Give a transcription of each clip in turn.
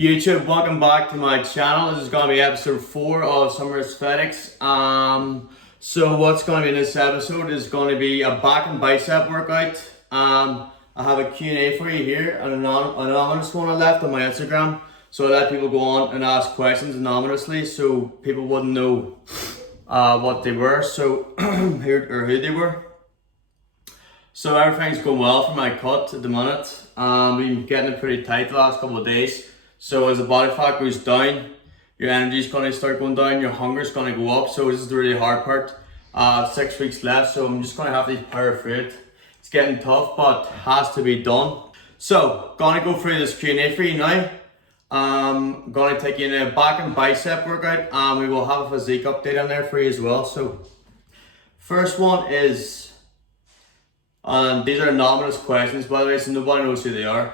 YouTube, welcome back to my channel. This is going to be episode 4 of Summer Aesthetics. So what's going to be in this episode is going to be a back and bicep workout. I have a Q&A for you here, an anonymous one I left on my Instagram. So I let people go on and ask questions anonymously so people wouldn't know what they were, so who they were. So everything's going well for my cut at the minute. Been getting it pretty tight the last couple of days. So as the body fat goes down, your energy is going to start going down, your hunger is going to go up. So this is the really hard part. 6 weeks left, so I'm just going to have to power through it. It's getting tough, but has to be done. So, going to go through this Q&A for you now. I'm going to take you in a back and bicep workout, and we will have a physique update on there for you as well. So, first one is, these are anonymous questions by the way, so nobody knows who they are.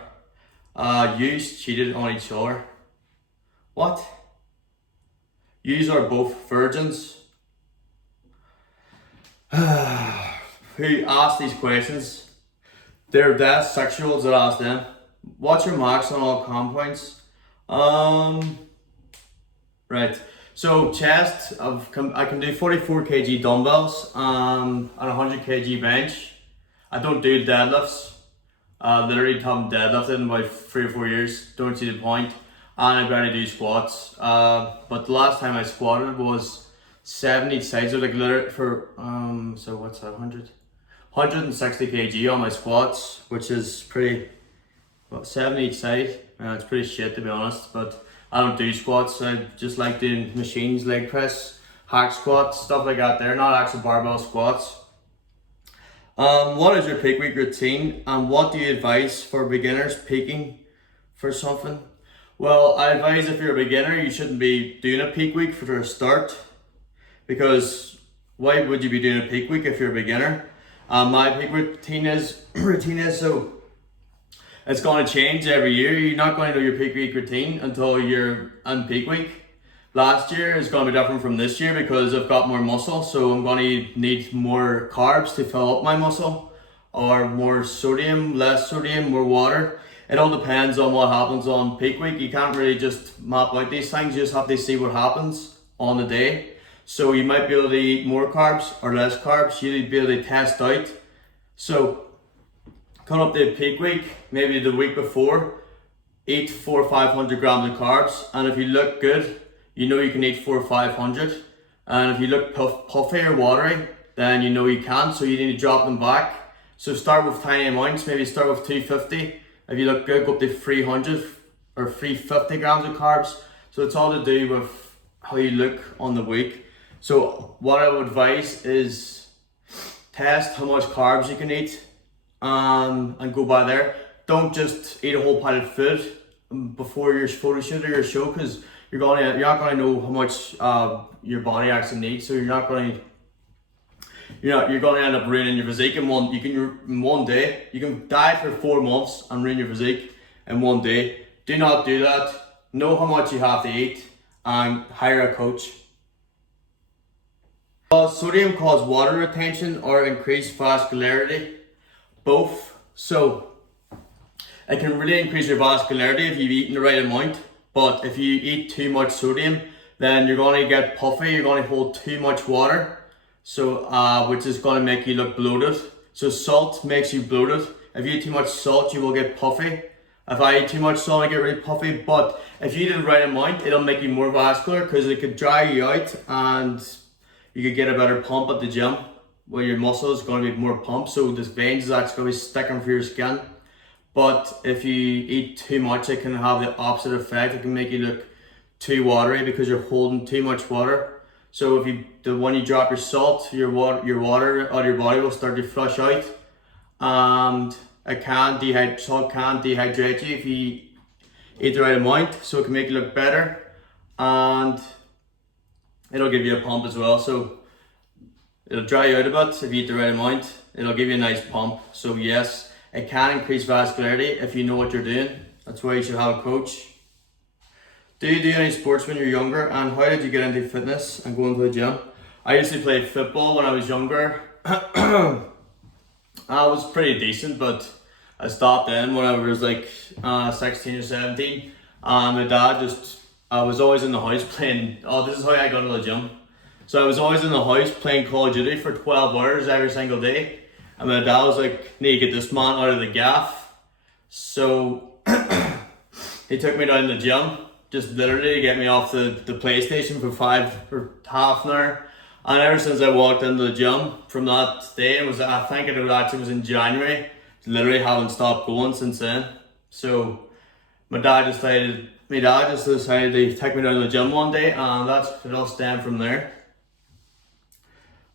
Yous cheated on each other. What? Yous are both virgins. Who asked these questions? They're death sexuals that asked them. What's your max on all compounds? Right. So chest, I can do 44 kg dumbbells and 100 kg bench. I don't do deadlifts. Literally haven't deadlifted in about 3 or 4 years. Don't see the point. And I barely do squats. But the last time I squatted was 70 sides, so like literally for so what's that, 160 kg on my squats, which is pretty, 70 each side. It's pretty shit to be honest, but I don't do squats. I just like doing machines, leg press, hack squats, stuff like that. They're not actual barbell squats. What is your peak week routine, and what do you advise for beginners peaking for something? Well, I advise if you're a beginner, you shouldn't be doing a peak week for a start, because why would you be doing a peak week if you're a beginner? My peak routine is so it's going to change every year. You're not going to know your peak week routine until you're on peak week. Last year is going to be different from this year because I've got more muscle, so I'm going to need more carbs to fill up my muscle, or more sodium, less sodium, more water. It all depends on what happens on peak week. You can't really just map out these things, you just have to see what happens on the day. So you might be able to eat more carbs or less carbs, you need to be able to test out. So coming up to peak week, maybe the week before, eat 400 or 500 grams of carbs, and if you look good, you know you can eat 400 or 500, and if you look puffy or watery, then you know you can't, so you need to drop them back. So start with tiny amounts, maybe start with 250. If you look good, go up to 300 or 350 grams of carbs. So it's all to do with how you look on the week. So what I would advise is test how much carbs you can eat, and go by there. Don't just eat a whole pile of food before your photo shoot or your show, because you're not going to know how much your body actually needs. So you're going to end up ruining your physique in one day. You can diet for 4 months and ruin your physique in one day. Do not do that. Know how much you have to eat and hire a coach. Does sodium cause water retention or increase vascularity? Both. So it can really increase your vascularity if you've eaten the right amount. But if you eat too much sodium, then you're going to get puffy, you're going to hold too much water, so which is going to make you look bloated. So salt makes you bloated. If you eat too much salt, you will get puffy. If I eat too much salt, I get really puffy. But if you eat the right amount, it'll make you more vascular, because it could dry you out and you could get a better pump at the gym, where your muscle is going to be more pumped. So this veins is actually going to be sticking for your skin. But if you eat too much, it can have the opposite effect. It can make you look too watery because you're holding too much water. So when you drop your salt, your water out of your body will start to flush out, and salt can dehydrate you if you eat the right amount. So it can make you look better, and it'll give you a pump as well. So it'll dry you out a bit if you eat the right amount. It'll give you a nice pump. So yes, it can increase vascularity if you know what you're doing. That's why you should have a coach. Do you do any sports when you're younger, and how did you get into fitness and going to the gym? I used to play football when I was younger. I was pretty decent, but I stopped then when I was like 16 or 17. And my dad I was always in the house playing, this is how I got to the gym. So I was always in the house playing Call of Duty for 12 hours every single day. And my dad was like, need to get this man out of the gaff. So he took me down to the gym, just literally to get me off the PlayStation for half an hour. And ever since I walked into the gym from that day, I think it actually was in January, literally haven't stopped going since then. So my dad just decided to take me down to the gym one day, and it all stemmed from there.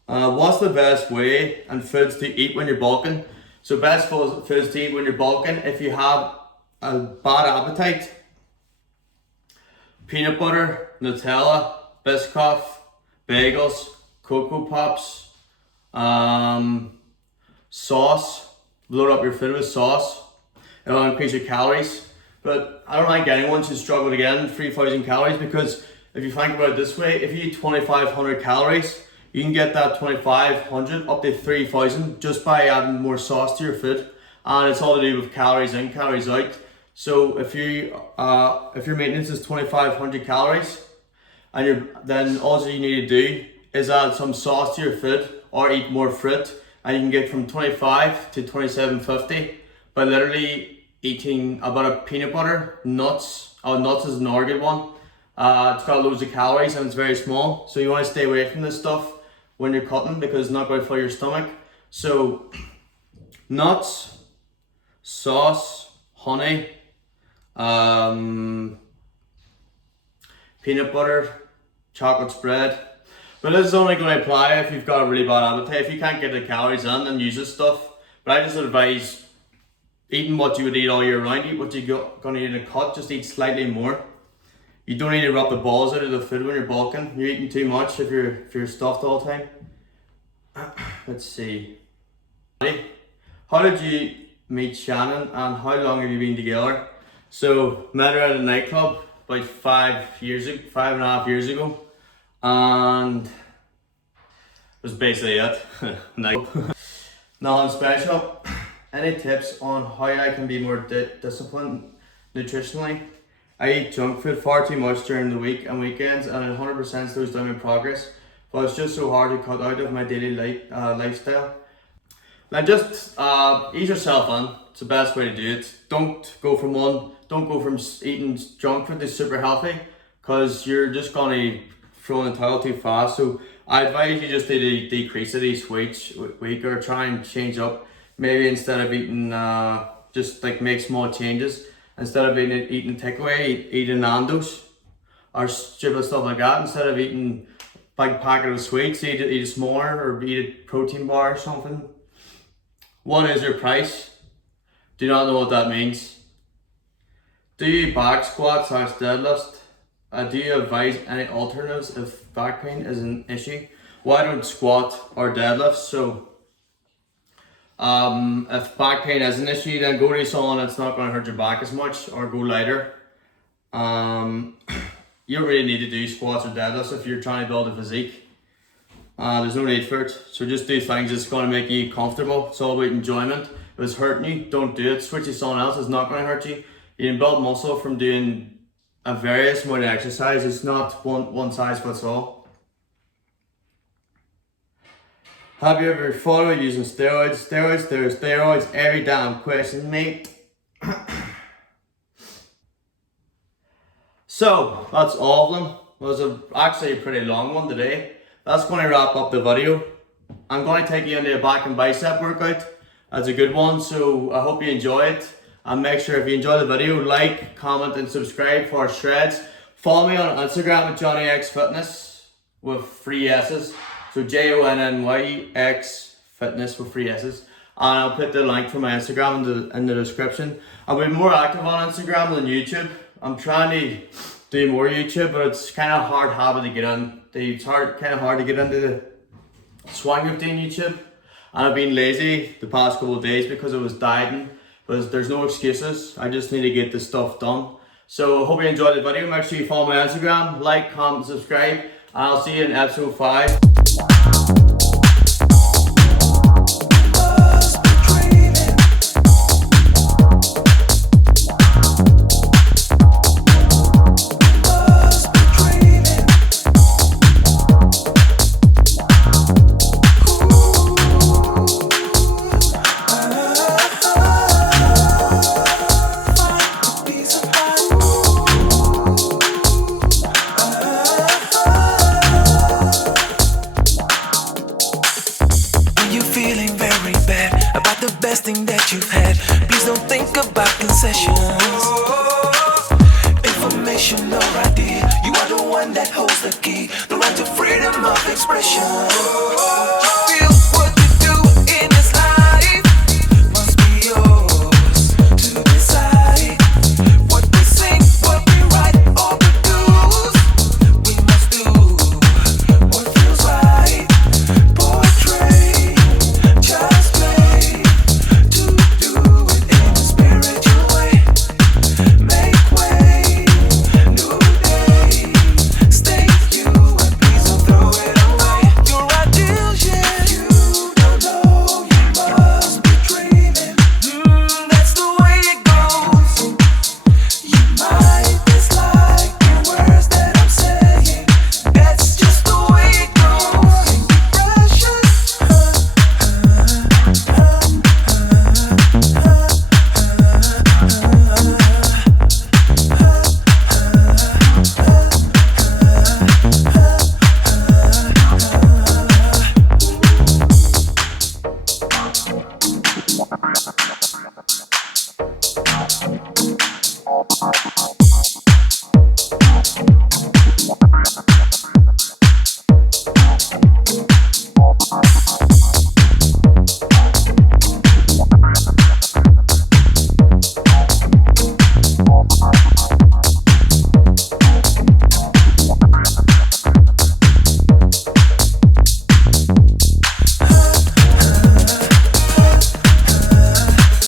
What's the best way and foods to eat when you're bulking? So best foods to eat when you're bulking, if you have a bad appetite: peanut butter, Nutella, Biscoff, bagels, Cocoa Pops, sauce. Load up your food with sauce. It'll increase your calories. But I don't think anyone should struggle to get in 3,000 calories, because if you think about it this way, if you eat 2,500 calories, you can get that 2,500 up to 3,000 just by adding more sauce to your food. And it's all to do with calories in, calories out. So if your maintenance is 2,500 calories, and then all you need to do is add some sauce to your food or eat more fruit, and you can get from 25 to 2750 by literally eating about a peanut butter, nuts. Nuts is another good one. It's got loads of calories and it's very small, so you want to stay away from this stuff when you're cutting, because it's not going to fill your stomach. So nuts, sauce, honey, peanut butter, chocolate spread. But this is only going to apply if you've got a really bad appetite. If you can't get the calories in, then use this stuff. But I just advise eating what you would eat all year round. Eat what you're going to eat in a cut, just eat slightly more. You don't need to rub the balls out of the food when you're bulking. You're eating too much if you're stuffed all the time. Let's see. How did you meet Shannon, and how long have you been together? So met her at a nightclub about 5.5 years ago, and it was basically it. Nothing special. Any tips on how I can be more disciplined nutritionally? I eat junk food far too much during the week and weekends, and it 100% slows down my progress. But it's just so hard to cut out of my daily lifestyle. Now just ease yourself in. It's the best way to do it. Don't go from eating junk food to super healthy, because you're just going to throw in the towel too fast. So I advise you just to decrease it each week, or try and change up. Maybe instead of eating, just like make small changes. Instead of eating takeaway, eat a Nando's or stupid stuff like that. Instead of eating a big packet of sweets, eat a smaller, or eat a protein bar or something. What is your price? Do not know what that means. Do you back squat / deadlift? Do you advise any alternatives if back pain is an issue? Well, I don't squat or deadlift, so if back pain is an issue, then go to someone that's not going to hurt your back as much, or go lighter. You don't really need to do squats or deadlifts if you're trying to build a physique. There's no need for it. So just do things that's going to make you comfortable. It's all about enjoyment. If it's hurting you, don't do it. Switch to someone else. It's not going to hurt you. You can build muscle from doing a various amount of exercise. It's not one size fits all. Have you ever thought about using steroids? Steroids, every damn question, mate. So, that's all of them. It was actually a pretty long one today. That's going to wrap up the video. I'm going to take you into a back and bicep workout. That's a good one, so I hope you enjoy it. And make sure if you enjoy the video, like, comment and subscribe for shreds. Follow me on Instagram at JonnyX with 3 S's. So JONNYX Fitness with 3 S's. And I'll put the link for my Instagram in the description. I'll be more active on Instagram than YouTube. I'm trying to do more YouTube, but it's kind of hard habit to get in. It's kind of hard to get into the swing of doing YouTube. And I've been lazy the past couple of days because I was dieting. But there's no excuses. I just need to get this stuff done. So I hope you enjoyed the video. Make sure you follow my Instagram, like, comment, subscribe. And I'll see you in episode 5. expression.